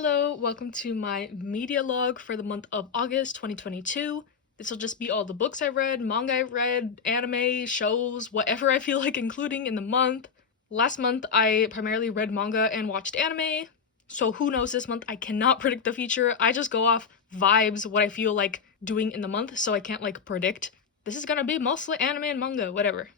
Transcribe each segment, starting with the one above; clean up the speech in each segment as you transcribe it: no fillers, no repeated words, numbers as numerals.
Hello, welcome to my media log for the month of August 2022. This will just be all the books I read, manga I read, anime, shows, whatever I feel like including in the month. Last month I primarily read manga and watched anime, so who knows this month? I cannot predict the future. I just go off vibes, what I feel like doing in the month, so I can't like predict. This is gonna be mostly anime and manga, whatever.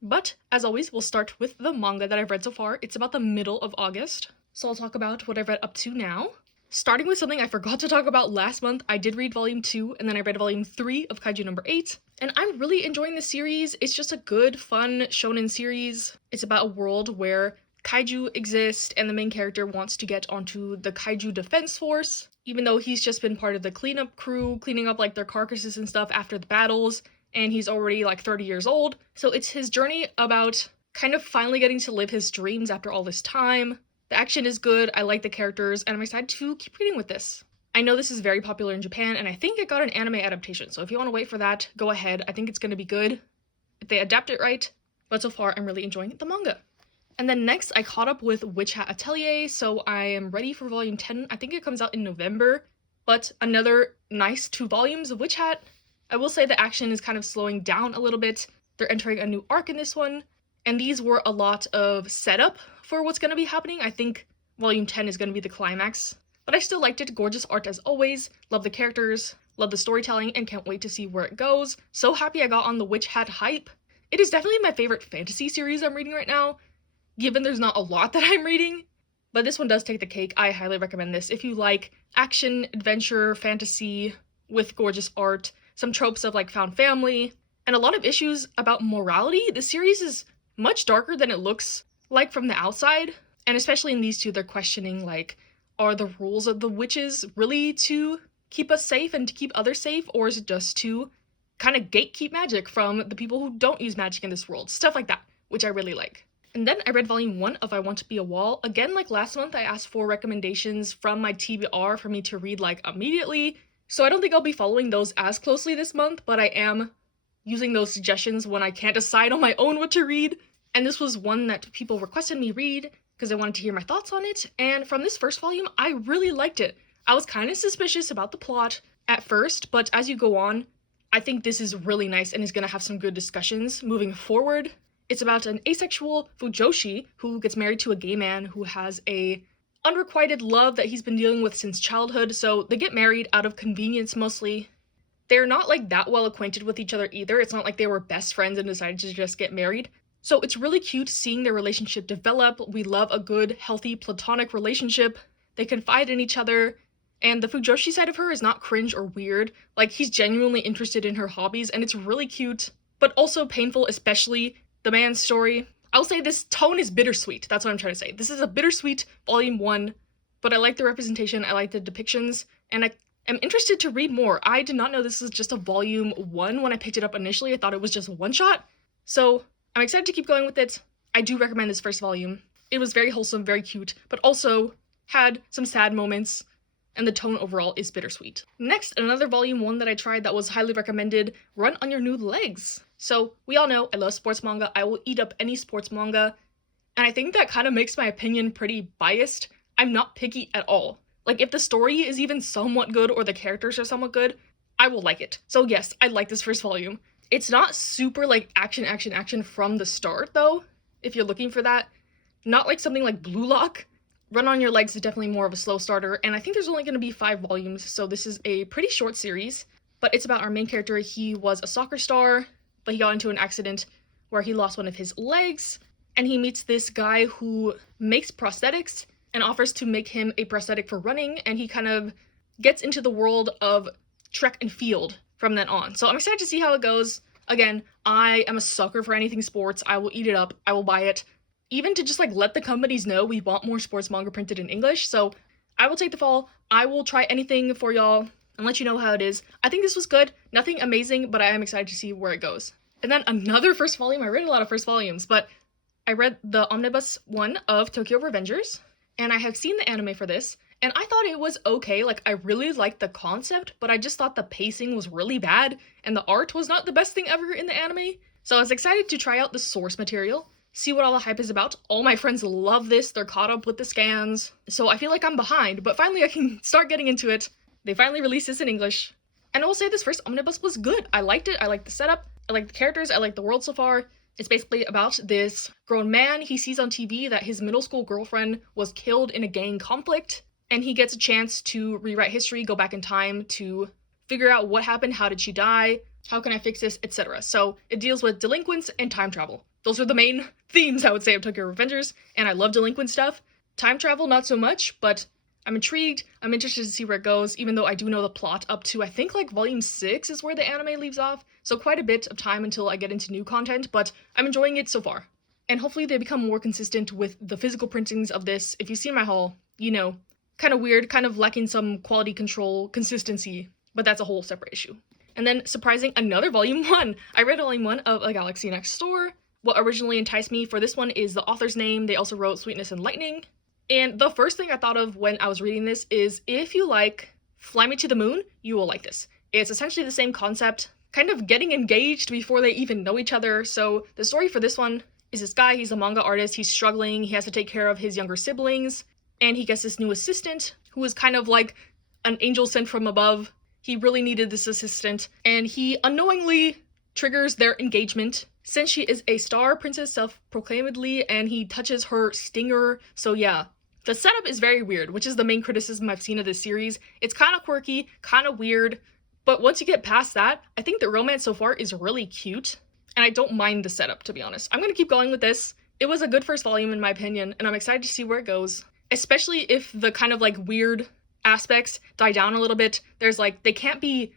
But, as always, we'll start with the manga that I've read so far. It's about the middle of August, so I'll talk about what I've read up to now. Starting with something I forgot to talk about last month, I did read volume 2, and then I read volume 3 of Kaiju number 8. And I'm really enjoying this series. It's just a good, fun shonen series. It's about a world where kaiju exist, and the main character wants to get onto the kaiju defense force, even though he's just been part of the cleanup crew, cleaning up like their carcasses and stuff after the battles, and he's already like 30 years old. So it's his journey about kind of finally getting to live his dreams after all this time. The action is good, I like the characters, and I'm excited to keep reading with this. I know this is very popular in Japan, and I think it got an anime adaptation, so if you want to wait for that, go ahead. I think it's going to be good if they adapt it right, but so far I'm really enjoying the manga. And then next, I caught up with Witch Hat Atelier, so I am ready for volume 10. I think it comes out in November, but another nice 2 volumes of Witch Hat. I will say the action is kind of slowing down a little bit. They're entering a new arc in this one, and these were a lot of setup for what's going to be happening. I think volume 10 is going to be the climax, but I still liked it. Gorgeous art as always, love the characters, love the storytelling, and can't wait to see where it goes. So happy I got on the Witch Hat hype. It is definitely my favorite fantasy series I'm reading right now, given there's not a lot that I'm reading, but this one does take the cake. I highly recommend this. If you like action, adventure, fantasy with gorgeous art, some tropes of like found family, and a lot of issues about morality, the series is much darker than it looks like from the outside. And especially in these two, they're questioning like, are the rules of the witches really to keep us safe and to keep others safe, or is it just to kind of gatekeep magic from the people who don't use magic in this world? Stuff like that, which I really like. And then I read volume 1 of I Want to Be a Wall. Again, like last month, I asked for recommendations from my TBR for me to read like immediately. So I don't think I'll be following those as closely this month, but I am using those suggestions when I can't decide on my own what to read. And this was one that people requested me read because they wanted to hear my thoughts on it. And from this first volume, I really liked it. I was kind of suspicious about the plot at first, but as you go on, I think this is really nice and is going to have some good discussions moving forward. It's about an asexual fujoshi who gets married to a gay man who has a unrequited love that he's been dealing with since childhood, so they get married out of convenience mostly. They're not like that well acquainted with each other either. It's not like they were best friends and decided to just get married. So it's really cute seeing their relationship develop. We love a good, healthy, platonic relationship. They confide in each other, and the fujoshi side of her is not cringe or weird. Like, he's genuinely interested in her hobbies, and it's really cute, but also painful, especially the man's story. I'll say this tone is bittersweet. That's what I'm trying to say. This is a bittersweet volume 1, but I like the representation, I like the depictions, and I am interested to read more. I did not know this was just a volume 1 when I picked it up initially. I thought it was just a one-shot. So I'm excited to keep going with it. I do recommend this first volume. It was very wholesome, very cute, but also had some sad moments, and the tone overall is bittersweet. Next, another volume 1 that I tried that was highly recommended, Run on Your New Legs. So, we all know I love sports manga. I will eat up any sports manga, and I think that kind of makes my opinion pretty biased. I'm not picky at all. Like, if the story is even somewhat good or the characters are somewhat good, I will like it. So yes, I like this first volume. It's not super like action from the start though, if you're looking for that. Not like something like Blue Lock. Run on Your Legs is definitely more of a slow starter, and I think there's only going to be 5 volumes, so this is a pretty short series. But it's about our main character. He was a soccer star, but he got into an accident where he lost one of his legs, and he meets this guy who makes prosthetics and offers to make him a prosthetic for running, and he kind of gets into the world of track and field from then on. So I'm excited to see how it goes. Again, I am a sucker for anything sports. I will eat it up. I will buy it. Even to just like let the companies know we want more sports manga printed in English. So I will take the fall. I will try anything for y'all and let you know how it is. I think this was good. Nothing amazing, but I am excited to see where it goes. And then another first volume. I read a lot of first volumes, but I read the omnibus one of Tokyo Revengers, and I have seen the anime for this, and I thought it was okay. Like, I really liked the concept, but I just thought the pacing was really bad, and the art was not the best thing ever in the anime. So I was excited to try out the source material, see what all the hype is about. All my friends love this, they're caught up with the scans, so I feel like I'm behind, but finally I can start getting into it. They finally released this in English. And I will say this first omnibus was good. I liked it, I liked the setup, I liked the characters, I liked the world so far. It's basically about this grown man. He sees on TV that his middle school girlfriend was killed in a gang conflict, and he gets a chance to rewrite history, go back in time to figure out what happened, how did she die, how can I fix this, etc. So it deals with delinquents and time travel. Those are the main themes, I would say, of Tokyo Revengers, and I love delinquent stuff. Time travel, not so much, but I'm intrigued. I'm interested to see where it goes, even though I do know the plot up to, I think, like, volume 6 is where the anime leaves off, so quite a bit of time until I get into new content, but I'm enjoying it so far. And hopefully they become more consistent with the physical printings of this. If you've seen my haul, you know, kind of weird, kind of lacking some quality control, consistency, but that's a whole separate issue. And then, surprising, another volume 1! I read volume 1 of A Galaxy Next Door. What originally enticed me for this one is the author's name. They also wrote Sweetness and Lightning. And the first thing I thought of when I was reading this is, if you like Fly Me to the Moon, you will like this. It's essentially the same concept, kind of getting engaged before they even know each other. So the story for this one is this guy, he's a manga artist, he's struggling, he has to take care of his younger siblings, and he gets this new assistant who is kind of like an angel sent from above. He really needed this assistant, and he unknowingly triggers their engagement since she is a star princess self-proclaimedly, and he touches her stinger. So yeah, the setup is very weird, which is the main criticism I've seen of this series. It's kind of quirky, kind of weird, but once you get past that, I think the romance so far is really cute, and I don't mind the setup, to be honest. I'm gonna keep going with this. It was a good first volume in my opinion, and I'm excited to see where it goes, especially if the kind of like weird aspects die down a little bit. There's like, they can't be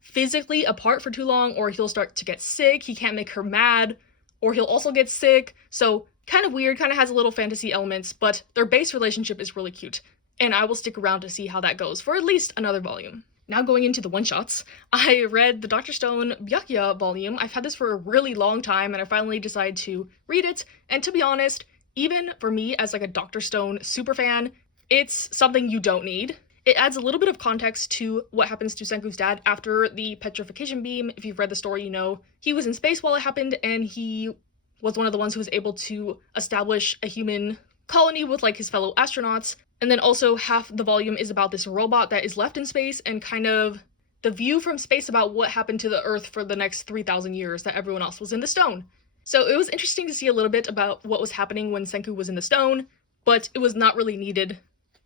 physically apart for too long, or he'll start to get sick, he can't make her mad, or he'll also get sick, so kind of weird, kind of has a little fantasy elements, but their base relationship is really cute, and I will stick around to see how that goes for at least another volume. Now going into the one-shots, I read the Dr. Stone Byakuya volume. I've had this for a really long time, and I finally decided to read it, and to be honest, even for me as like a Dr. Stone superfan, it's something you don't need. It adds a little bit of context to what happens to Senku's dad after the petrification beam. If you've read the story, you know he was in space while it happened, and he was one of the ones who was able to establish a human colony with like his fellow astronauts. And then also half the volume is about this robot that is left in space and kind of the view from space about what happened to the Earth for the next 3,000 years that everyone else was in the stone. So it was interesting to see a little bit about what was happening when Senku was in the stone, but it was not really needed.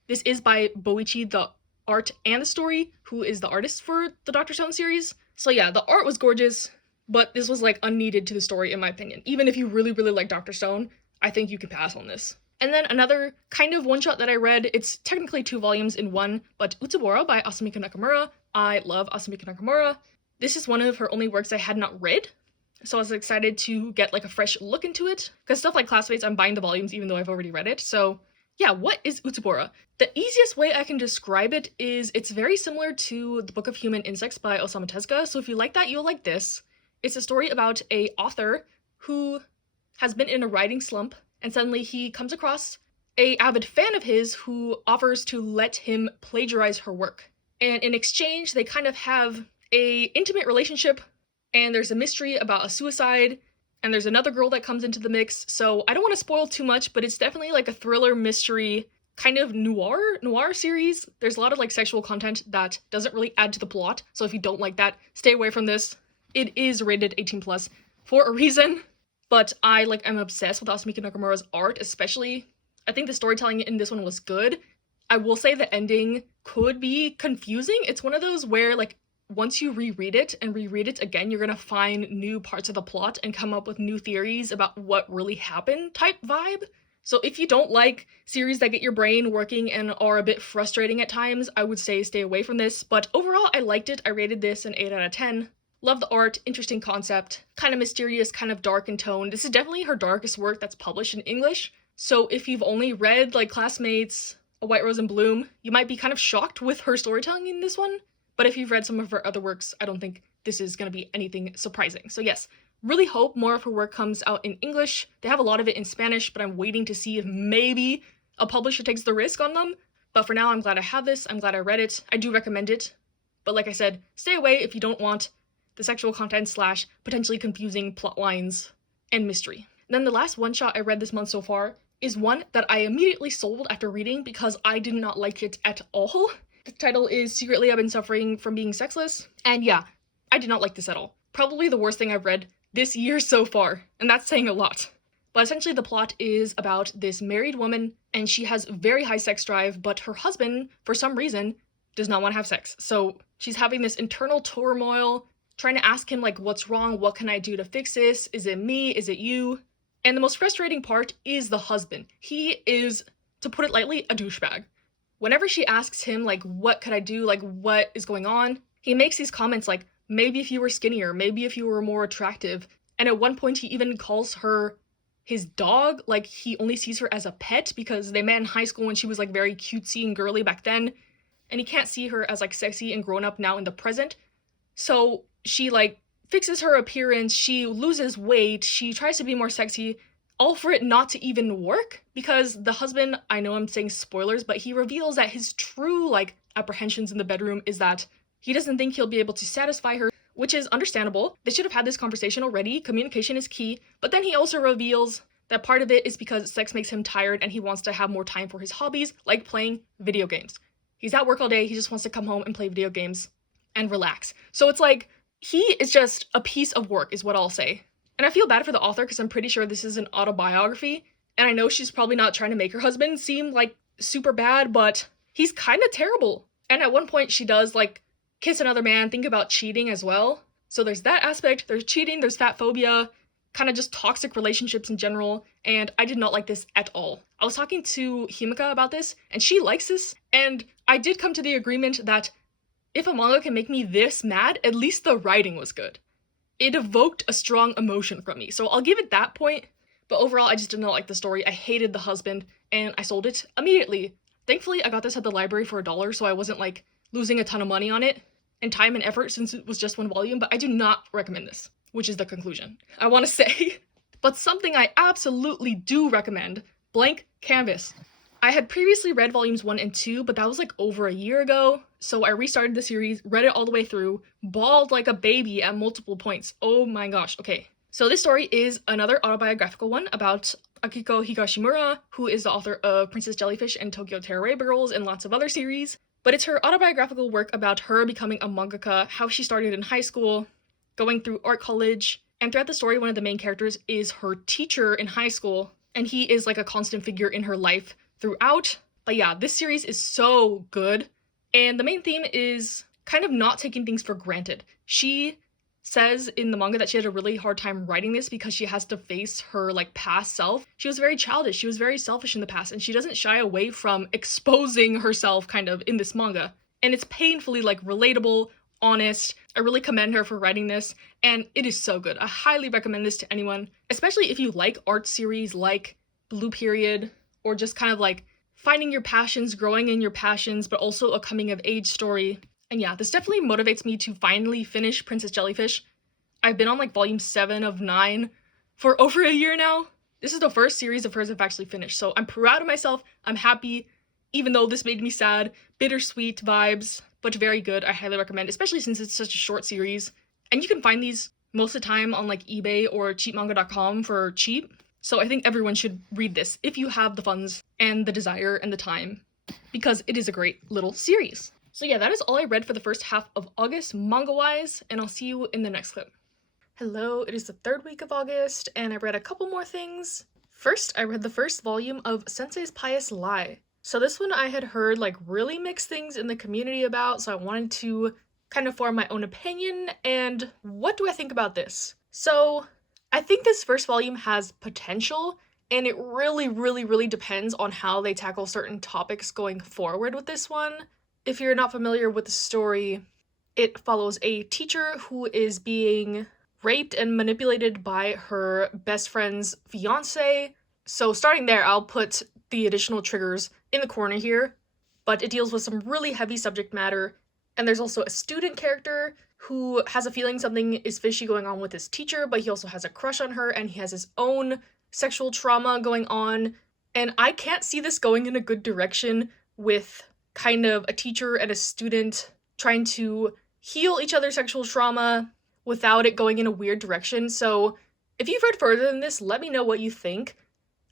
This is by Buyee, the art and the story, who is the artist for the Dr. Stone series. So yeah, the art was gorgeous, but this was like unneeded to the story in my opinion. Even if you really, really like Dr. Stone, I think you can pass on this. And then another kind of one-shot that I read, it's technically 2 volumes in one, but Utsubora by Asumiko Nakamura. I love Asumiko Nakamura. This is one of her only works I had not read, so I was excited to get like a fresh look into it, because stuff like Classmates, I'm buying the volumes even though I've already read it. So yeah, what is Utsubora? The easiest way I can describe it is it's very similar to The Book of Human Insects by Osamu Tezuka, so if you like that, you'll like this. It's a story about a author who has been in a writing slump, and suddenly he comes across a avid fan of his who offers to let him plagiarize her work. And in exchange, they kind of have a intimate relationship, and there's a mystery about a suicide, and there's another girl that comes into the mix, so I don't want to spoil too much, but it's definitely like a thriller mystery kind of noir series. There's a lot of like sexual content that doesn't really add to the plot, so if you don't like that, stay away from this. It is rated 18+ for a reason. But I'm obsessed with Asumiko Nakamura's art, especially. I think the storytelling in this one was good. I will say the ending could be confusing. It's one of those where, like, once you reread it and reread it again, you're gonna find new parts of the plot and come up with new theories about what really happened type vibe. So if you don't like series that get your brain working and are a bit frustrating at times, I would say stay away from this. But overall, I liked it. I rated this an 8 out of 10. Love the art, interesting concept, kind of mysterious, kind of dark in tone. This is definitely her darkest work that's published in English, so if you've only read, like, Classmates, A White Rose in Bloom, you might be kind of shocked with her storytelling in this one, but if you've read some of her other works, I don't think this is going to be anything surprising. So yes, really hope more of her work comes out in English. They have a lot of it in Spanish, but I'm waiting to see if maybe a publisher takes the risk on them. But for now, I'm glad I have this, I'm glad I read it, I do recommend it. But like I said, stay away if you don't want the sexual content / potentially confusing plot lines and mystery. Then the last one-shot I read this month so far is one that I immediately sold after reading because I did not like it at all. The title is Secretly I've Been Suffering from Being Sexless, and yeah, I did not like this at all. Probably the worst thing I've read this year so far, and that's saying a lot. But essentially the plot is about this married woman, and she has very high sex drive, but her husband, for some reason, does not want to have sex. So she's having this internal turmoil, trying to ask him, like, what's wrong? What can I do to fix this? Is it me? Is it you? And the most frustrating part is the husband. He is, to put it lightly, a douchebag. Whenever she asks him, like, what could I do? Like, what is going on? He makes these comments like, maybe if you were skinnier, maybe if you were more attractive. And at one point he even calls her his dog, like he only sees her as a pet because they met in high school when she was like very cutesy and girly back then. And he can't see her as like sexy and grown up now in the present. So she like fixes her appearance, she loses weight, she tries to be more sexy, all for it not to even work, because the husband, I know I'm saying spoilers, but he reveals that his true like apprehensions in the bedroom is that he doesn't think he'll be able to satisfy her, which is understandable. They should have had this conversation already. Communication is key. But then he also reveals that part of it is because sex makes him tired and he wants to have more time for his hobbies, like playing video games. He's at work all day, he just wants to come home and play video games and relax. So it's like, he is just a piece of work, is what I'll say. And I feel bad for the author because I'm pretty sure this is an autobiography, and I know she's probably not trying to make her husband seem like super bad, but he's kind of terrible. And at one point she does like kiss another man, think about cheating as well. So there's that aspect, there's cheating, there's fat phobia, kind of just toxic relationships in general, and I did not like this at all. I was talking to Himika about this, and she likes this, and I did come to the agreement that if a manga can make me this mad, at least the writing was good. It evoked a strong emotion from me, so I'll give it that point, but overall I just did not like the story. I hated the husband, and I sold it immediately. Thankfully, I got this at the library for $1, so I wasn't like losing a ton of money on it, and time and effort since it was just one volume, but I do not recommend this, which is the conclusion I want to say. But something I absolutely do recommend, Blank Canvas. I had previously read volumes 1 and 2, but that was like over a year ago, so I restarted the series, read it all the way through, bawled like a baby at multiple points. Oh my gosh, okay. So this story is another autobiographical one about Akiko Higashimura, who is the author of Princess Jellyfish and Tokyo Terror Girls and lots of other series. But it's her autobiographical work about her becoming a mangaka, how she started in high school, going through art college, and throughout the story, one of the main characters is her teacher in high school, and he is like a constant figure in her life throughout. But yeah, this series is so good, and the main theme is kind of not taking things for granted. She says in the manga that she had a really hard time writing this because she has to face her like past self. She was very childish, she was very selfish in the past, and she doesn't shy away from exposing herself kind of in this manga. And it's painfully like relatable, honest. I really commend her for writing this, and it is so good. I highly recommend this to anyone, especially if you like art series like Blue Period, or just kind of like finding your passions, growing in your passions, but also a coming of age story. And yeah, this definitely motivates me to finally finish Princess Jellyfish. I've been on like volume 7 of 9 for over a year now. This is the first series of hers I've actually finished, so I'm proud of myself, I'm happy, even though this made me sad. Bittersweet vibes, but very good. I highly recommend, especially since it's such a short series. And you can find these most of the time on like eBay or cheapmanga.com for cheap. So I think everyone should read this if you have the funds and the desire and the time, because it is a great little series. So yeah, that is all I read for the first half of August manga-wise, and I'll see you in the next clip. Hello, it is the 3rd week of August, and I read a couple more things. First, I read the first volume of Sensei's Pious Lie. So this one I had heard like really mixed things in the community about, so I wanted to kind of form my own opinion, and what do I think about this? So I think this first volume has potential, and it really depends on how they tackle certain topics going forward with this one. If you're not familiar with the story, it follows a teacher who is being raped and manipulated by her best friend's fiance. So starting there, I'll put the additional triggers in the corner here, but it deals with some really heavy subject matter. And there's also a student character who has a feeling something is fishy going on with his teacher, but he also has a crush on her, and he has his own sexual trauma going on. And I can't see this going in a good direction with kind of a teacher and a student trying to heal each other's sexual trauma without it going in a weird direction. So If you've read further than this, let me know what you think.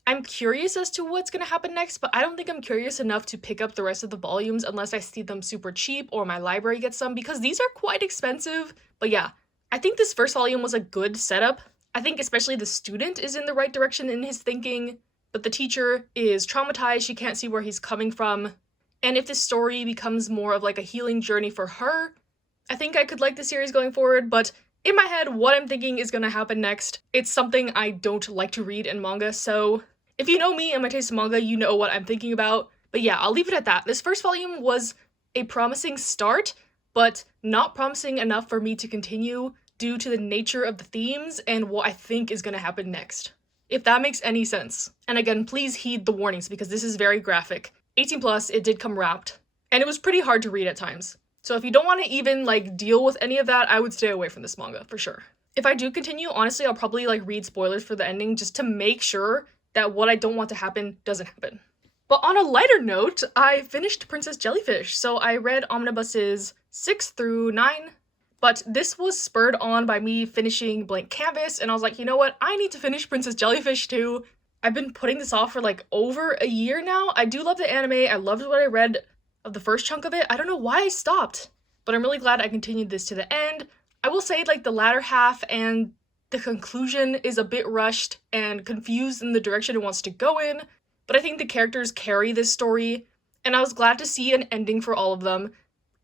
I'm curious as to what's gonna happen next, but I don't think I'm curious enough to pick up the rest of the volumes unless I see them super cheap or my library gets them, because these are quite expensive. But yeah, I think this first volume was a good setup. I think especially the student is in the right direction in his thinking, but the teacher is traumatized, she can't see where he's coming from. And if this story becomes more of like a healing journey for her, I think I could like the series going forward, but in my head, what I'm thinking is gonna happen next, it's something I don't like to read in manga, so if you know me and my taste in manga, you know what I'm thinking about. But yeah, I'll leave it at that. This first volume was a promising start, but not promising enough for me to continue due to the nature of the themes and what I think is gonna happen next. If that makes any sense. And again, please heed the warnings because this is very graphic. 18 plus, it did come wrapped, and it was pretty hard to read at times. So if you don't want to even like deal with any of that, I would stay away from this manga for sure. If I do continue, honestly, I'll probably like read spoilers for the ending just to make sure that what I don't want to happen doesn't happen. But on a lighter note, I finished Princess Jellyfish, so I read omnibuses 6 through 9, but this was spurred on by me finishing Blank Canvas, and I was like, you know what, I need to finish Princess Jellyfish too. I've been putting this off for like over a year now. I do love the anime, I loved what I read of the first chunk of it. I don't know why I stopped, but I'm really glad I continued this to the end. I will say like the latter half and the conclusion is a bit rushed and confused in the direction it wants to go in, but I think the characters carry this story, and I was glad to see an ending for all of them.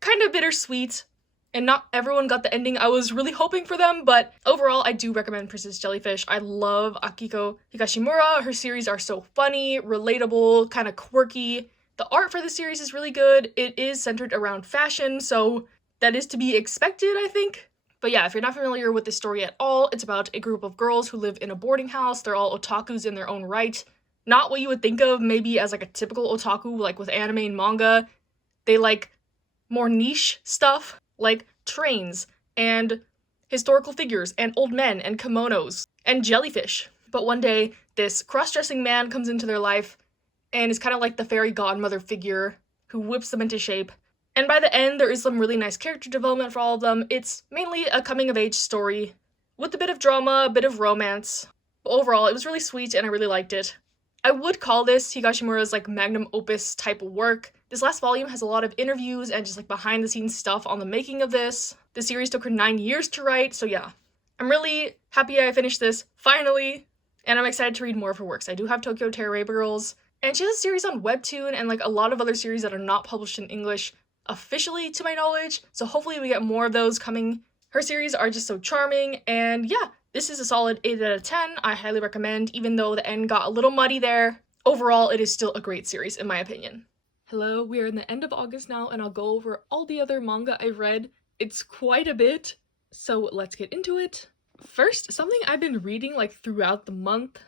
Kind of bittersweet, and not everyone got the ending I was really hoping for them, but overall I do recommend Princess Jellyfish. I love Akiko Higashimura. Her series are so funny, relatable, kind of quirky. The art for the series is really good. It is centered around fashion, so that is to be expected, I think. But yeah, if you're not familiar with this story at all, it's about a group of girls who live in a boarding house. They're all otakus in their own right. Not what you would think of maybe as like a typical otaku, like with anime and manga. They like more niche stuff, like trains and historical figures and old men and kimonos and jellyfish. But one day, this cross-dressing man comes into their life and is kind of like the fairy godmother figure who whips them into shape. And by the end, there is some really nice character development for all of them. It's mainly a coming-of-age story with a bit of drama, a bit of romance. But overall, it was really sweet and I really liked it. I would call this Higashimura's like magnum opus type of work. This last volume has a lot of interviews and just like behind the scenes stuff on the making of this. The series took her 9 years to write, so yeah. I'm really happy I finished this, finally, and I'm excited to read more of her works. I do have Tokyo Terror Girls, and she has a series on Webtoon and like a lot of other series that are not published in English officially to my knowledge, so hopefully we get more of those coming. Her series are just so charming, and yeah, this is a solid 8 out of 10. I highly recommend, even though the end got a little muddy there. Overall, it is still a great series, in my opinion. Hello, we are in the end of August now, and I'll go over all the other manga I've read. It's quite a bit, so let's get into it. First, something I've been reading like throughout the month.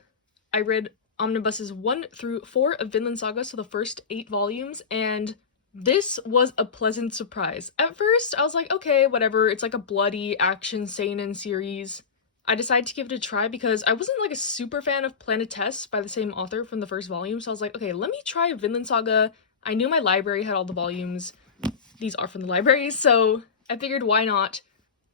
I read omnibuses 1 through 4 of Vinland Saga, so the first 8 volumes, and this was a pleasant surprise. At first, I was like, okay, whatever, it's like a bloody action seinen series. I decided to give it a try because I wasn't like a super fan of Planetess by the same author from the first volume, so I was like, okay, let me try Vinland Saga. I knew my library had all the volumes. These are from the library, so I figured why not.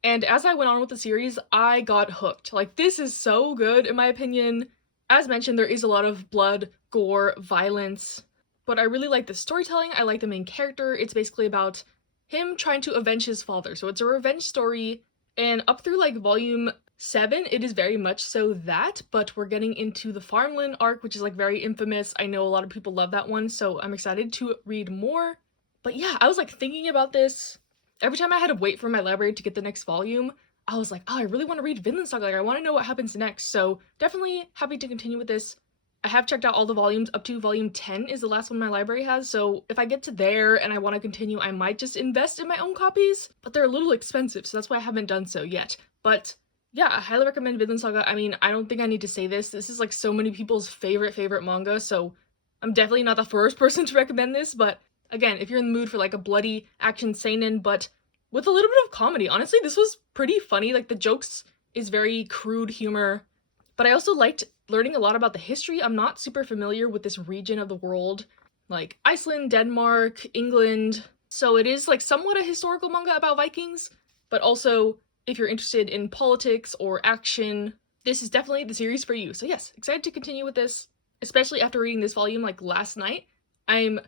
And as I went on with the series, I got hooked. Like, this is so good, in my opinion. As mentioned, there is a lot of blood, gore, violence, but I really like the storytelling. I like the main character. It's basically about him trying to avenge his father, so it's a revenge story, and up through like volume 7, it is very much so that, but we're getting into the Farmland arc, which is like very infamous. I know a lot of people love that one, so I'm excited to read more. But yeah, I was like thinking about this. Every time I had to wait for my library to get the next volume, I was like, oh, I really want to read Vinland Saga. Like, I want to know what happens next, so definitely happy to continue with this. I have checked out all the volumes up to volume 10 is the last one my library has, so if I get to there and I want to continue, I might just invest in my own copies, but they're a little expensive, so that's why I haven't done so yet. But yeah, I highly recommend Vinland Saga. I mean, I don't think I need to say this. This is like so many people's favorite manga, so I'm definitely not the first person to recommend this, but again, if you're in the mood for like a bloody action seinen, but with a little bit of comedy, honestly, this was pretty funny. Like, the jokes is very crude humor, but I also liked learning a lot about the history. I'm not super familiar with this region of the world, like Iceland, Denmark, England, so it is like somewhat a historical manga about Vikings, but also if you're interested in politics or action, this is definitely the series for you. So yes, excited to continue with this, especially after reading this volume like last night. I'm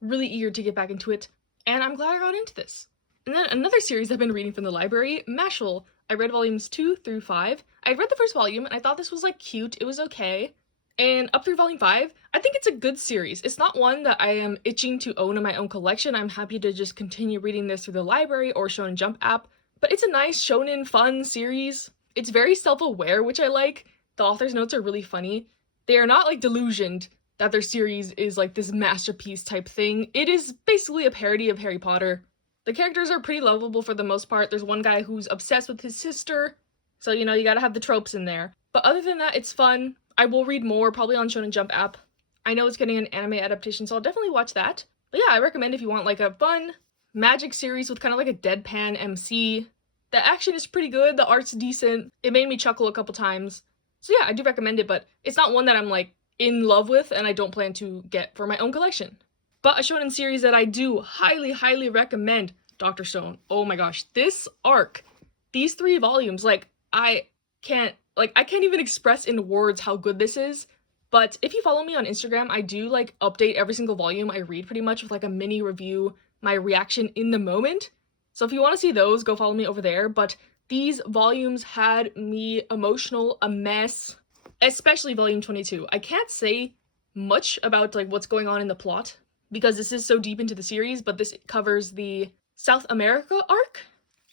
really eager to get back into it, and I'm glad I got into this. And then another series I've been reading from the library, Mashal. I read volumes 2 through 5. I read the first volume and I thought this was like cute, it was okay. And up through volume 5, I think it's a good series. It's not one that I am itching to own in my own collection. I'm happy to just continue reading this through the library or Shonen Jump app. But it's a nice shonen fun series. It's very self-aware, which I like. The author's notes are really funny. They are not like delusioned that their series is like this masterpiece type thing. It is basically a parody of Harry Potter. The characters are pretty lovable for the most part. There's one guy who's obsessed with his sister, so you know, you gotta have the tropes in there. But other than that, it's fun. I will read more, probably on Shonen Jump app. I know it's getting an anime adaptation, so I'll definitely watch that. But yeah, I recommend if you want like a fun magic series with kind of like a deadpan MC. The action is pretty good, the art's decent. It made me chuckle a couple times. So yeah, I do recommend it, but it's not one that I'm like in love with and I don't plan to get for my own collection. But a shonen series that I do highly, highly recommend, Dr. Stone. Oh my gosh, this arc, these 3 volumes, like I can't even express in words how good this is. But if you follow me on Instagram, I do like update every single volume I read pretty much with like a mini review, my reaction in the moment. So if you want to see those, go follow me over there. But these volumes had me emotional, a mess, especially volume 22. I can't say much about like what's going on in the plot because this is so deep into the series, but this covers the South America arc.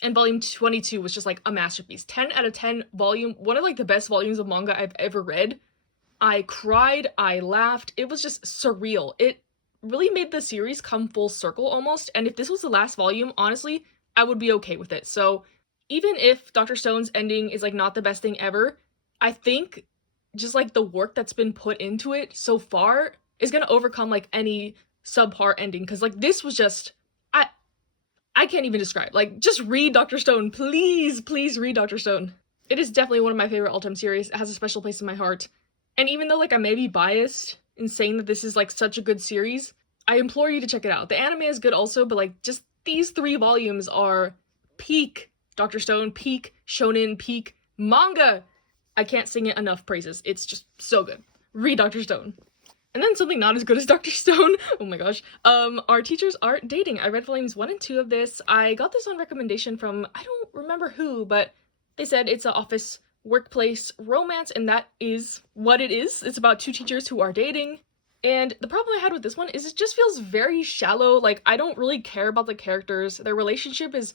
And volume 22 was just like a masterpiece. 10 out of 10 volume, one of like the best volumes of manga I've ever read. I cried, I laughed, it was just surreal. It really made the series come full circle almost, and if this was the last volume, honestly, I would be okay with it. So even if Dr. Stone's ending is like not the best thing ever, I think just like the work that's been put into it so far is gonna overcome like any subpar ending, because like this was just, I can't even describe. Like, just read Dr. Stone. Please, please read Dr. Stone. It is definitely one of my favorite all-time series. It has a special place in my heart. And even though, like, I may be biased in saying that this is, like, such a good series, I implore you to check it out. The anime is good also, but, like, just these 3 volumes are peak Dr. Stone, peak shonen, peak manga. I can't sing it enough praises. It's just so good. Read Dr. Stone. And then something not as good as Dr. Stone, oh my gosh, Our Teachers Aren't Dating. I read volumes 1 and 2 of this. I got this on recommendation from, I don't remember who, but they said it's an office workplace romance, and that is what it is. It's about 2 teachers who are dating. And the problem I had with this one is it just feels very shallow. Like, I don't really care about the characters. Their relationship is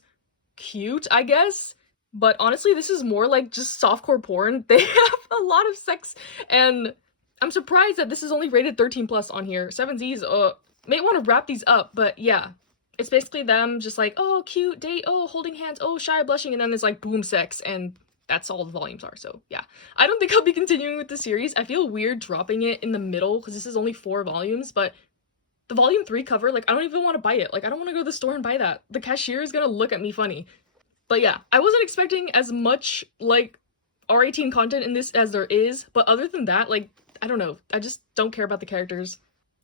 cute, I guess. But honestly, this is more like just softcore porn. They have a lot of sex, and I'm surprised that this is only rated 13 plus on here. 7Z's, may want to wrap these up, but yeah. It's basically them just like, oh, cute, date, oh, holding hands, oh, shy, blushing, and then there's like boom sex, and that's all the volumes are, so yeah. I don't think I'll be continuing with the series. I feel weird dropping it in the middle, because this is only 4 volumes, but the volume 3 cover, like, I don't even want to buy it. Like, I don't want to go to the store and buy that. The cashier is gonna look at me funny. But yeah, I wasn't expecting as much, like, R18 content in this as there is, but other than that, like, I don't know, I just don't care about the characters.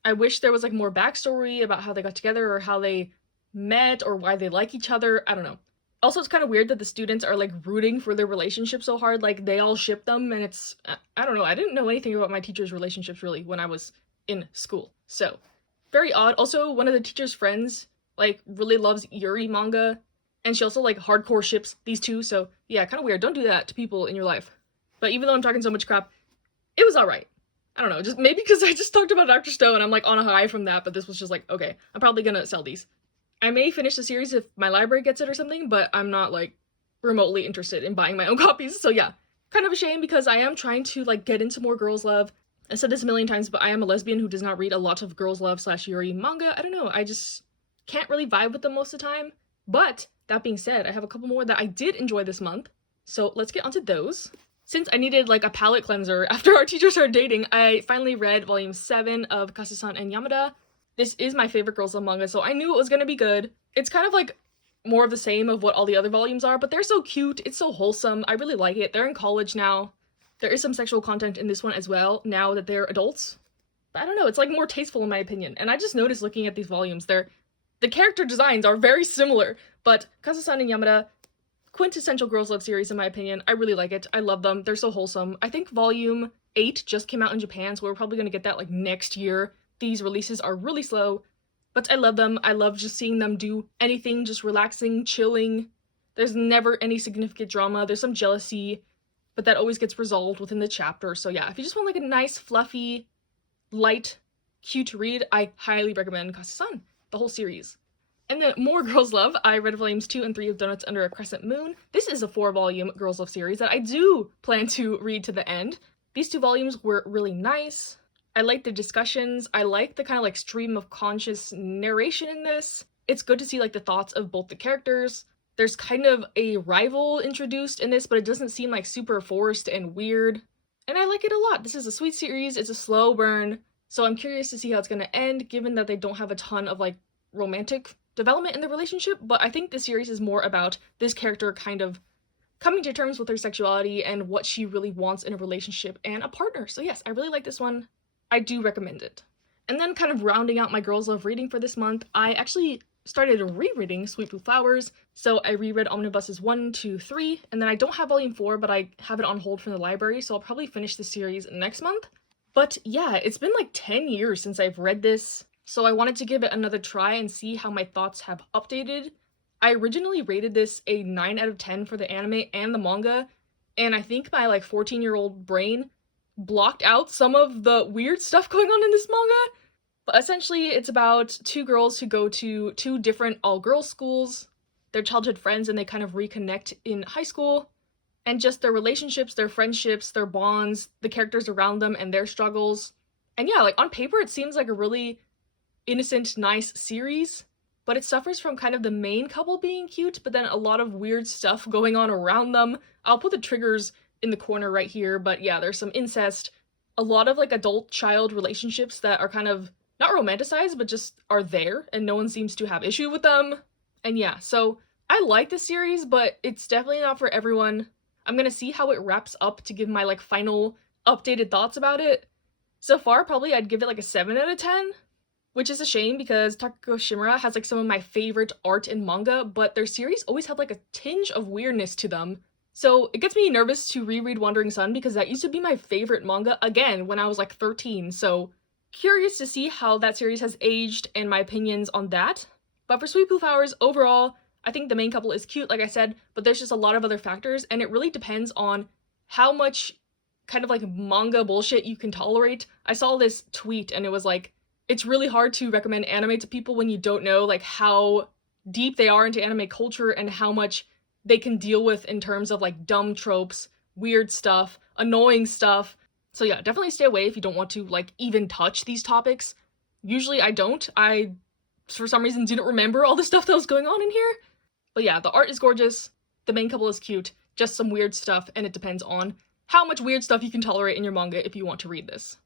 I wish there was like more backstory about how they got together or how they met or why they like each other. I don't know. Also, it's kind of weird that the students are like rooting for their relationship so hard, like they all ship them, and it's, I don't know, I didn't know anything about my teachers' relationships really when I was in school. So, very odd. Also, one of the teacher's friends like really loves Yuri manga, and she also like hardcore ships these 2, so yeah, kind of weird. Don't do that to people in your life. But even though I'm talking so much crap, it was alright. I don't know, just maybe because I just talked about Dr. Stone, I'm like on a high from that, but this was just like, okay, I'm probably gonna sell these. I may finish the series if my library gets it or something, but I'm not like remotely interested in buying my own copies, so yeah. Kind of a shame because I am trying to like get into more girls' love. I said this a million times, but I am a lesbian who does not read a lot of girls' love / Yuri manga. I don't know, I just can't really vibe with them most of the time. But that being said, I have a couple more that I did enjoy this month, so let's get onto those. Since I needed like a palate cleanser after Our Teachers Are Dating, I finally read volume 7 of Kase-san and Yamada. This is my favorite girls love manga, so I knew it was gonna be good. It's kind of like more of the same of what all the other volumes are, but they're so cute, it's so wholesome, I really like it. They're in college now. There is some sexual content in this one as well, now that they're adults. But I don't know, it's like more tasteful in my opinion. And I just noticed looking at these volumes, the character designs are very similar, but Kase-san and Yamada, quintessential girls love series in my opinion. I really like it. I love them. They're so wholesome. I think volume 8 just came out in Japan, so we're probably gonna get that like next year. These releases are really slow, but I love them. I love just seeing them do anything, just relaxing, chilling. There's never any significant drama. There's some jealousy, but that always gets resolved within the chapter. So yeah, if you just want like a nice, fluffy, light, cute read, I highly recommend Kase-san, the whole series. And then more girls love, I read volumes 2 and 3 of Donuts Under a Crescent Moon. This is a 4-volume girls love series that I do plan to read to the end. These 2 volumes were really nice. I like the discussions. I like the kind of like stream of conscious narration in this. It's good to see like the thoughts of both the characters. There's kind of a rival introduced in this, but it doesn't seem like super forced and weird. And I like it a lot. This is a sweet series. It's a slow burn. So I'm curious to see how it's going to end, given that they don't have a ton of like romantic development in the relationship. But I think the series is more about this character kind of coming to terms with her sexuality and what she really wants in a relationship and a partner. So yes, I really like this one. I do recommend it. And then kind of rounding out my girls love reading for this month, I actually started rereading Sweet Blue Flowers. So I reread Omnibuses 1, 2, 3, and then I don't have volume 4, but I have it on hold from the library, so I'll probably finish the series next month. But yeah, it's been like 10 years since I've read this, so I wanted to give it another try and see how my thoughts have updated. I originally rated this a 9 out of 10 for the anime and the manga, and I think my like 14-year-old brain blocked out some of the weird stuff going on in this manga. But essentially, it's about 2 girls who go to 2 different all-girls schools. They're childhood friends and they kind of reconnect in high school. And just their relationships, their friendships, their bonds, the characters around them and their struggles. And yeah, like on paper, it seems like a really innocent, nice series. But it suffers from kind of the main couple being cute, but then a lot of weird stuff going on around them. I'll put the triggers in the corner right here, but yeah, there's some incest. A lot of like adult-child relationships that are kind of not romanticized, but just are there, and no one seems to have issue with them. And yeah, so I like this series, but it's definitely not for everyone. I'm gonna see how it wraps up to give my like final updated thoughts about it. So far, probably I'd give it like a 7 out of 10, which is a shame because Takako Shimura has like some of my favorite art in manga, but their series always have like a tinge of weirdness to them. So it gets me nervous to reread Wandering Sun because that used to be my favorite manga again when I was like 13, so curious to see how that series has aged and my opinions on that. But for Sweet Blue Flowers, overall, I think the main couple is cute, like I said, but there's just a lot of other factors, and it really depends on how much kind of like manga bullshit you can tolerate. I saw this tweet and it was like, it's really hard to recommend anime to people when you don't know like how deep they are into anime culture and how much they can deal with in terms of like dumb tropes, weird stuff, annoying stuff. So yeah, definitely stay away if you don't want to like even touch these topics. Usually I don't. I, for some reason, didn't remember all the stuff that was going on in here. But yeah, the art is gorgeous, the main couple is cute, just some weird stuff, and it depends on how much weird stuff you can tolerate in your manga if you want to read this.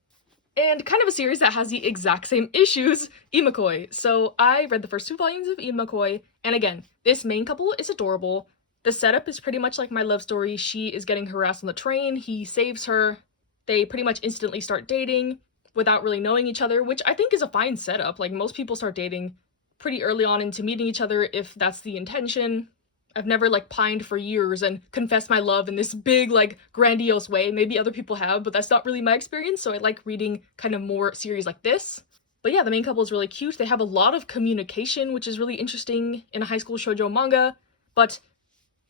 And kind of a series that has the exact same issues, Imakoi. So I read the first 2 volumes of Imakoi, and again, this main couple is adorable. The setup is pretty much like my love story. She is getting harassed on the train, he saves her. They pretty much instantly start dating without really knowing each other, which I think is a fine setup. Like, most people start dating pretty early on into meeting each other if that's the intention. I've never, like, pined for years and confessed my love in this big, like, grandiose way. Maybe other people have, but that's not really my experience, so I like reading kind of more series like this. But yeah, the main couple is really cute. They have a lot of communication, which is really interesting in a high school shoujo manga, but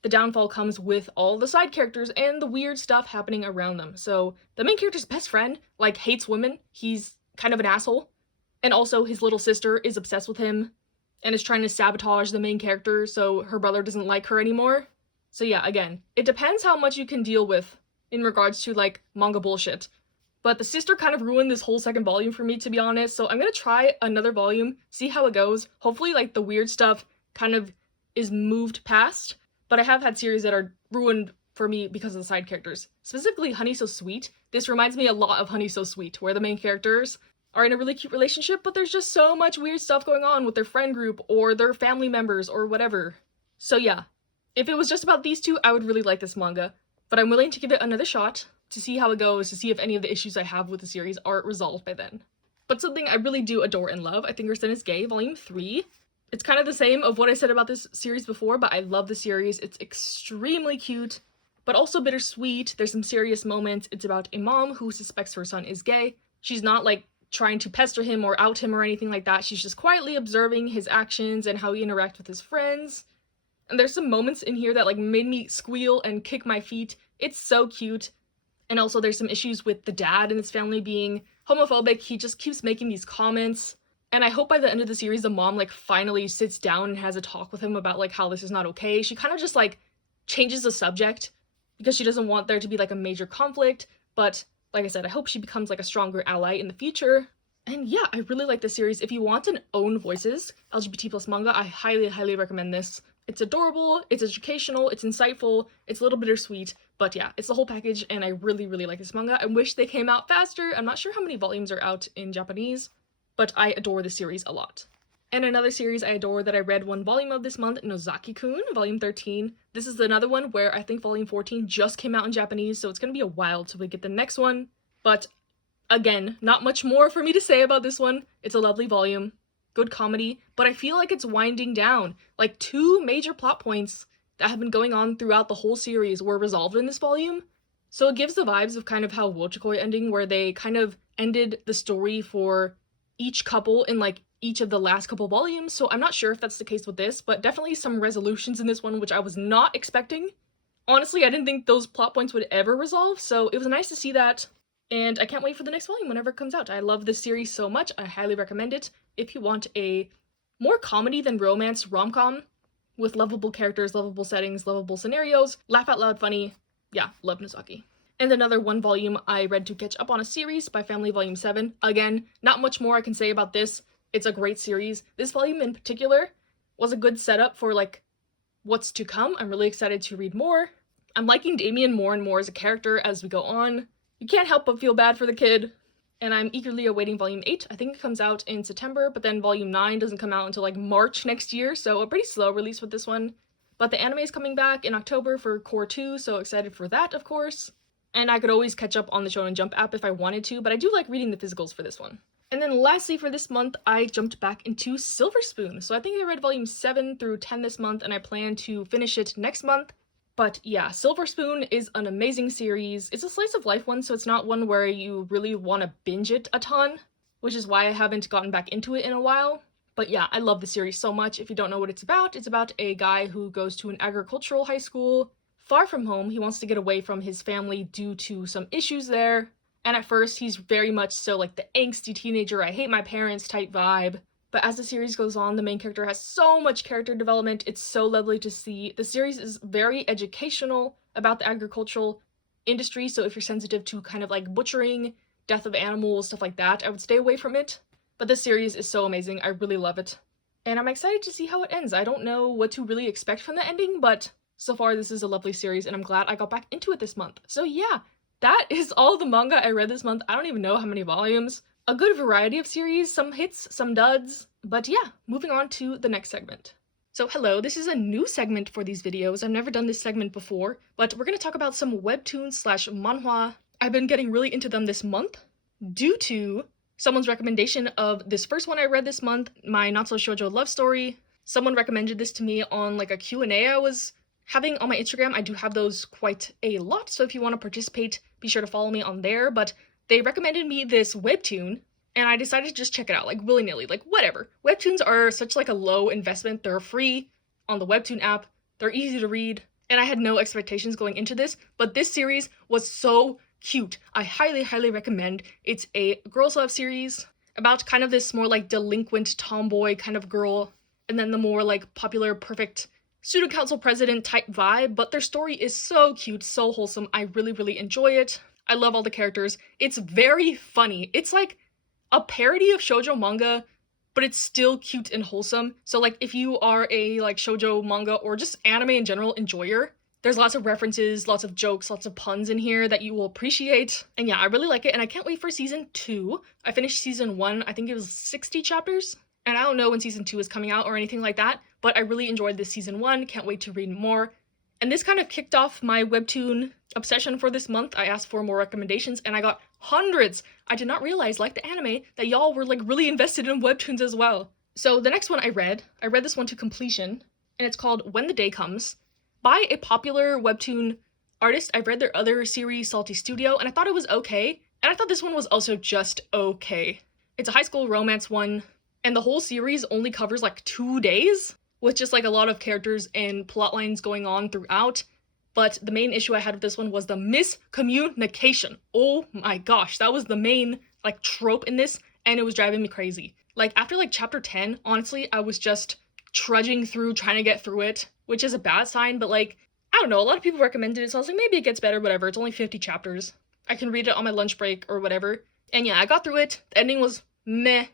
the downfall comes with all the side characters and the weird stuff happening around them. So the main character's best friend, like, hates women. He's kind of an asshole. And also his little sister is obsessed with him and is trying to sabotage the main character so her brother doesn't like her anymore. So yeah, again, it depends how much you can deal with in regards to like manga bullshit. But the sister kind of ruined this whole second volume for me, to be honest, so I'm gonna try another volume, see how it goes. Hopefully like the weird stuff kind of is moved past. But I have had series that are ruined for me because of the side characters. Specifically, Honey So Sweet. This reminds me a lot of Honey So Sweet, where the main characters are in a really cute relationship, but there's just so much weird stuff going on with their friend group or their family members or whatever. So yeah, if it was just about these 2, I would really like this manga. But I'm willing to give it another shot to see how it goes, to see if any of the issues I have with the series are resolved by then. But something I really do adore and love, I Think Your Son is Gay, Volume 3. It's kind of the same of what I said about this series before, but I love the series. It's extremely cute, but also bittersweet. There's some serious moments. It's about a mom who suspects her son is gay. She's not like trying to pester him or out him or anything like that. She's just quietly observing his actions and how he interacts with his friends. And there's some moments in here that like made me squeal and kick my feet. It's so cute. And also there's some issues with the dad and his family being homophobic. He just keeps making these comments. And I hope by the end of the series the mom like finally sits down and has a talk with him about like how this is not okay. She kind of just like changes the subject because she doesn't want there to be like a major conflict. But like I said, I hope she becomes like a stronger ally in the future. And yeah, I really like this series. If you want an own voices LGBT plus manga, I highly recommend this. It's adorable, it's educational, it's insightful, it's a little bittersweet, but yeah, it's the whole package, and I really like this manga. I wish they came out faster. I'm not sure how many volumes are out in Japanese, but I adore the series a lot. And another series I adore that I read one volume of this month, Nozaki-kun, volume 13. This is another one where I think volume 14 just came out in Japanese, so it's gonna be a while till we get the next one. But again, not much more for me to say about this one. It's a lovely volume. Good comedy, but I feel like it's winding down. Like 2 major plot points that have been going on throughout the whole series were resolved in this volume. So it gives the vibes of kind of how Wochokoi ending, where they kind of ended the story for each couple in like each of the last couple volumes. So I'm not sure if that's the case with this, but definitely some resolutions in this one, which I was not expecting. Honestly, I didn't think those plot points would ever resolve, so it was nice to see that. And I can't wait for the next volume whenever it comes out. I love this series so much. I highly recommend it. If you want a more comedy than romance rom-com with lovable characters, lovable settings, lovable scenarios, laugh out loud funny, yeah, love Nozaki. And another one volume I read to catch up on a series by Family Volume 7. Again, not much more I can say about this. It's a great series. This volume in particular was a good setup for like what's to come. I'm really excited to read more. I'm liking Damien more and more as a character as we go on. You can't help but feel bad for the kid. And I'm eagerly awaiting Volume 8. I think it comes out in September, but then Volume 9 doesn't come out until like March next year, so a pretty slow release with this one. But the anime is coming back in October for Core 2, so excited for that, of course. And I could always catch up on the Shonen Jump app if I wanted to, but I do like reading the physicals for this one. And then lastly for this month, I jumped back into Silver Spoon. So I think I read Volume 7 through 10 this month, and I plan to finish it next month. But yeah, Silver Spoon is an amazing series. It's a slice of life one, so it's not one where you really want to binge it a ton, which is why I haven't gotten back into it in a while. But yeah, I love the series so much. If you don't know what it's about a guy who goes to an agricultural high school far from home. He wants to get away from his family due to some issues there. And at first, he's very much so like the angsty teenager, I hate my parents type vibe. But as the series goes on, the main character has so much character development. It's so lovely to see. The series is very educational about the agricultural industry, so if you're sensitive to kind of like butchering, death of animals, stuff like that, I would stay away from it. But this series is so amazing. I really love it. And I'm excited to see how it ends. I don't know what to really expect from the ending, but so far this is a lovely series, and I'm glad I got back into it this month. So yeah, that is all the manga I read this month. I don't even know how many volumes. A good variety of series, some hits, some duds, but yeah, moving on to the next segment. So hello, this is a new segment for these videos. I've never done this segment before, but we're going to talk about some webtoons slash manhwa. I've been getting really into them this month due to someone's recommendation of this first one I read this month, my not so shoujo love story. Someone recommended this to me on like a Q&A I was having on my Instagram. I do have those quite a lot, so if you want to participate, be sure to follow me on there, but they recommended me this webtoon, and I decided to just check it out, like willy-nilly, like whatever. Webtoons are such like a low investment. They're free on the Webtoon app. They're easy to read, and I had no expectations going into this, but this series was so cute. I highly recommend. It's a girls' love series about kind of this more like delinquent tomboy kind of girl, and then the more like popular, perfect student council president type vibe, but their story is so cute, so wholesome. I really enjoy it. I love all the characters. It's very funny. It's like a parody of shoujo manga, but it's still cute and wholesome. So like if you are a like shoujo manga or just anime in general enjoyer, there's lots of references, lots of jokes, lots of puns in here that you will appreciate. And yeah, I really like it, and I can't wait for season 2. I finished season 1, I think it was 60 chapters. And I don't know when season 2 is coming out or anything like that, but I really enjoyed this season 1, can't wait to read more. And this kind of kicked off my webtoon obsession for this month. I asked for more recommendations, and I got hundreds. I did not realize, like the anime, that y'all were like really invested in webtoons as well. So the next one I read this one to completion, and it's called When the Day Comes, by a popular webtoon artist. I've read their other series, Salty Studio, and I thought it was okay, and I thought this one was also just okay. It's a high school romance one, and the whole series only covers like 2 days, with just like a lot of characters and plot lines going on throughout. But the main issue I had with this one was the miscommunication. Oh my gosh, that was the main like trope in this, and it was driving me crazy. Like after like chapter 10, honestly, I was just trudging through trying to get through it, which is a bad sign, but like, I don't know, a lot of people recommended it, so I was like, maybe it gets better, whatever. It's only 50 chapters. I can read it on my lunch break or whatever. And yeah, I got through it. The ending was meh.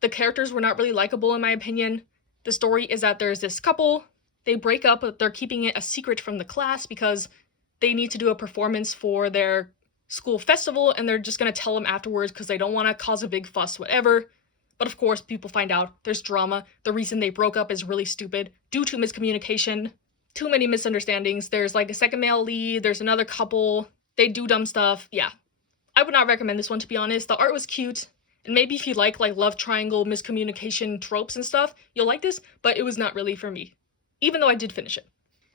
The characters were not really likable in my opinion. The story is that there's this couple, they break up, but they're keeping it a secret from the class because they need to do a performance for their school festival, and they're just gonna tell them afterwards because they don't want to cause a big fuss, whatever. But of course, people find out there's drama. The reason they broke up is really stupid due to miscommunication. Too many misunderstandings. There's like a second male lead, there's another couple, they do dumb stuff. Yeah. I would not recommend this one, to be honest. The art was cute, and maybe if you like love triangle miscommunication tropes and stuff, you'll like this, but it was not really for me, even though I did finish it.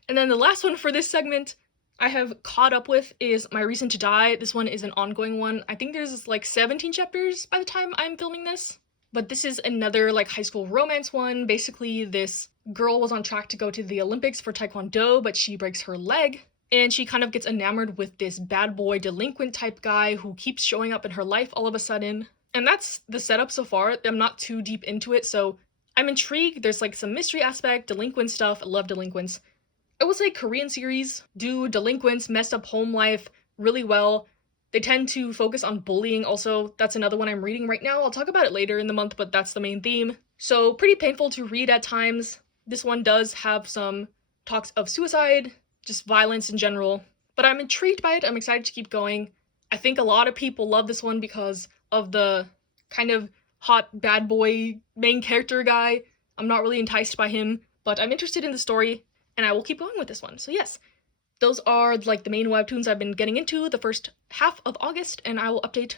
And then the last one for this segment I have caught up with is My Reason to Die. This one is an ongoing one. I think there's like 17 chapters by the time I'm filming this. But this is another like high school romance one. Basically, this girl was on track to go to the Olympics for Taekwondo, but she breaks her leg. And she kind of gets enamored with this bad boy delinquent type guy who keeps showing up in her life all of a sudden. And that's the setup so far. I'm not too deep into it, so I'm intrigued. There's like some mystery aspect, delinquent stuff. I love delinquents. I would say Korean series do delinquents, messed up home life really well. They tend to focus on bullying also. That's another one I'm reading right now. I'll talk about it later in the month, but that's the main theme. So pretty painful to read at times. This one does have some talks of suicide, just violence in general. But I'm intrigued by it. I'm excited to keep going. I think a lot of people love this one because of the kind of hot bad boy main character guy. I'm not really enticed by him, but I'm interested in the story, and I will keep going with this one. So yes, those are like the main webtoons I've been getting into the first half of August, and I will update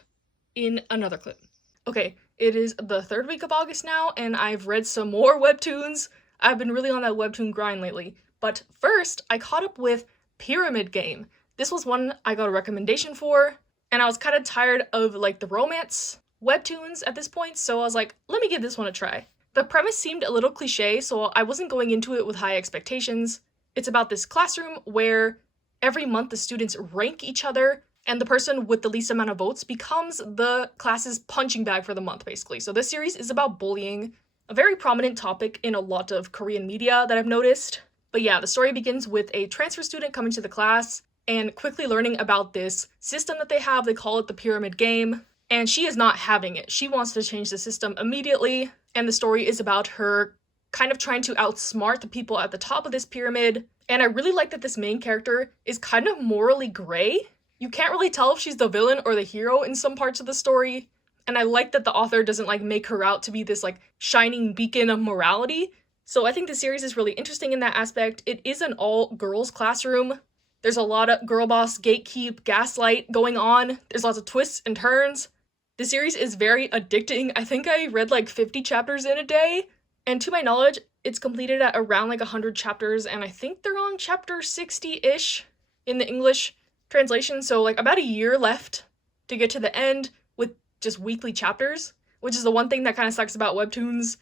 in another clip. Okay, it is the 3rd week of August now, and I've read some more webtoons. I've been really on that webtoon grind lately. But first, I caught up with Pyramid Game. This was one I got a recommendation for, and I was kind of tired of like the romance webtoons at this point, so I was like, let me give this one a try. The premise seemed a little cliche, so I wasn't going into it with high expectations. It's about this classroom where every month the students rank each other, and the person with the least amount of votes becomes the class's punching bag for the month, basically. So this series is about bullying, a very prominent topic in a lot of Korean media that I've noticed. But yeah, the story begins with a transfer student coming to the class and quickly learning about this system that they have. They call it the pyramid game, and she is not having it. She wants to change the system immediately, and the story is about her kind of trying to outsmart the people at the top of this pyramid. And I really like that this main character is kind of morally gray. You can't really tell if she's the villain or the hero in some parts of the story. And I like that the author doesn't like make her out to be this like shining beacon of morality. So I think the series is really interesting in that aspect. It is an all-girls classroom. There's a lot of girl boss, gatekeep, gaslight going on. There's lots of twists and turns. The series is very addicting. I think I read like 50 chapters in a day. And to my knowledge, it's completed at around like 100 chapters, and I think they're on chapter 60-ish in the English translation, so like about a year left to get to the end with just weekly chapters, which is the one thing that kind of sucks about webtoons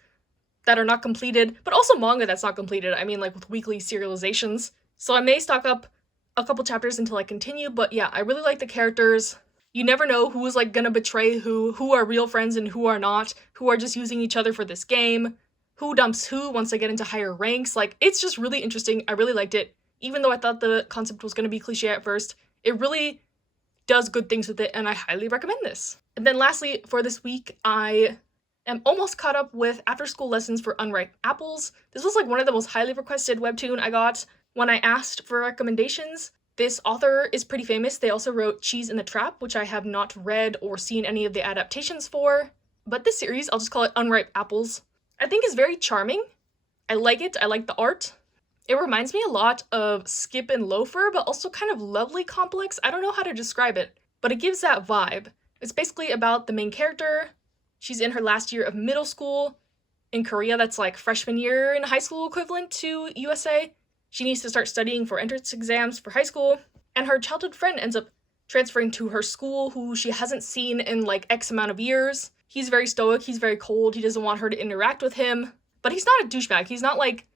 that are not completed, but also manga that's not completed. I mean, like with weekly serializations. So I may stock up a couple chapters until I continue, but yeah, I really like the characters. You never know who is like gonna betray who are real friends and who are not, who are just using each other for this game, who dumps who once they get into higher ranks. Like, it's just really interesting. I really liked it. Even though I thought the concept was going to be cliche at first, it really does good things with it, and I highly recommend this. And then lastly, for this week, I am almost caught up with After School Lessons for Unripe Apples. This was like one of the most highly requested webtoon I got when I asked for recommendations. This author is pretty famous. They also wrote Cheese in the Trap, which I have not read or seen any of the adaptations for. But this series, I'll just call it Unripe Apples, I think is very charming. I like it. I like the art. It reminds me a lot of Skip and Loafer, but also kind of Lovely Complex. I don't know how to describe it, but it gives that vibe. It's basically about the main character. She's in her last year of middle school. in Korea that's like freshman year in high school equivalent to USA. She needs to start studying for entrance exams for high school, and her childhood friend ends up transferring to her school who she hasn't seen in like X amount of years. He's very stoic, he's very cold, he doesn't want her to interact with him, but he's not a douchebag. He's not like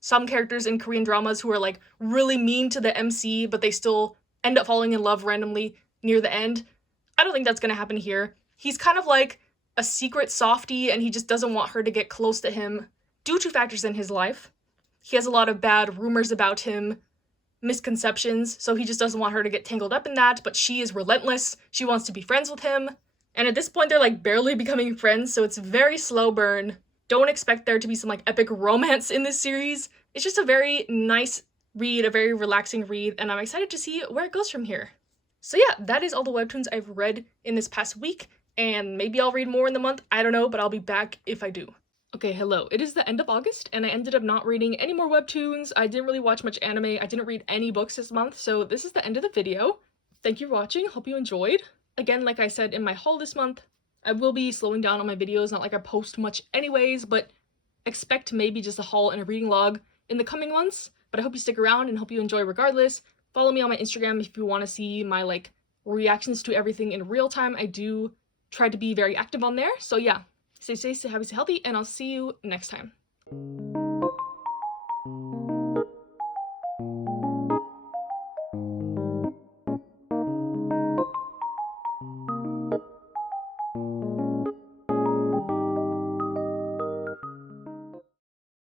some characters in Korean dramas who are like really mean to the MC, but they still end up falling in love randomly near the end. I don't think that's gonna happen here. He's kind of like a secret softie, and he just doesn't want her to get close to him due to factors in his life. He has a lot of bad rumors about him, misconceptions, so he just doesn't want her to get tangled up in that, but she is relentless. She wants to be friends with him. And at this point, they're like barely becoming friends, so it's very slow burn. Don't expect there to be some like epic romance in this series. It's just a very nice read, a very relaxing read, and I'm excited to see where it goes from here. So yeah, that is all the webtoons I've read in this past week, and maybe I'll read more in the month, I don't know, but I'll be back if I do. Okay, hello. It is the end of August, and I ended up not reading any more webtoons. I didn't really watch much anime. I didn't read any books this month, so this is the end of the video. Thank you for watching. Hope you enjoyed. Again, like I said in my haul this month, I will be slowing down on my videos, not like I post much anyways, but expect maybe just a haul and a reading log in the coming months. But I hope you stick around and hope you enjoy regardless. Follow me on my Instagram if you want to see my like reactions to everything in real time. I do try to be very active on there. So yeah, stay safe, stay happy, stay healthy, and I'll see you next time.